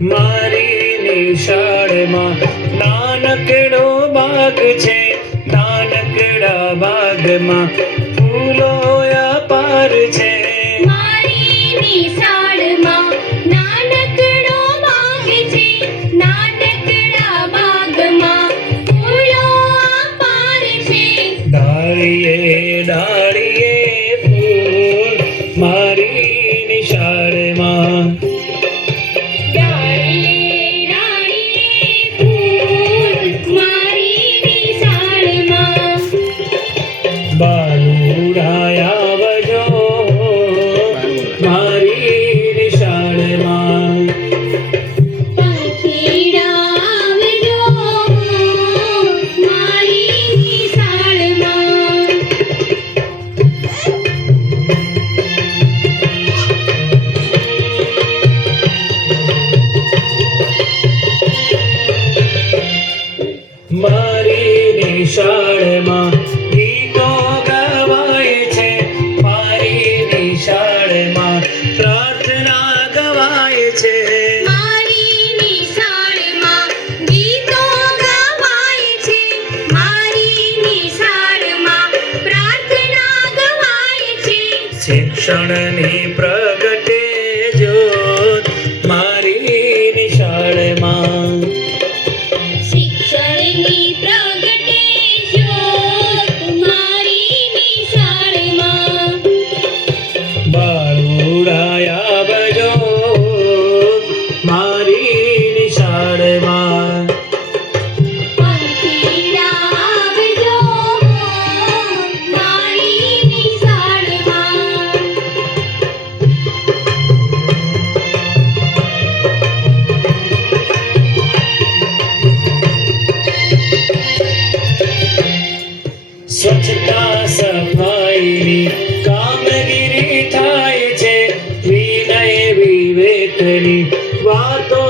મારી નિશાળમાં નાનકડો બાગ છે, નાનકડા બાગમાં ફૂલો અપાર છે. મારી નિશાળમાં નાનકડો બાગ છે, નાનકડા બાગમાં ફૂલો અપાર છે. ડાળીએ ડાળીએ ફૂલ મારી નિશાળમાં, ડાળીએ ડાળીએ ફૂલ મારી નિશાળમાં. બાલુડા આવજો મારી નિશાળમાં, પંખીડા આવજો મારી નિશાળમાં. મારી નિશાળમાં ગીતો ગવાય છે, મારી નિશાળમાં પ્રાર્થના ગવાય છે. મારી નિશાળમાં ગીતો ગવાય છે, મારી નિશાળમાં પ્રાર્થના ગવાય છે. શિક્ષણની પ્રગટે જ્યોત મારી નિશાળમાં, શિક્ષણની પ્રગટે જ્યોત મારી નિશાળમાં. બાલુડા આવજો મારી નિશાળમાં, પંખીડા આવજો મારી નિશાળમાં. સ્વચ્છતા સફાઈની કામગીરી થાય છે, વિનય વિવેકની વાતો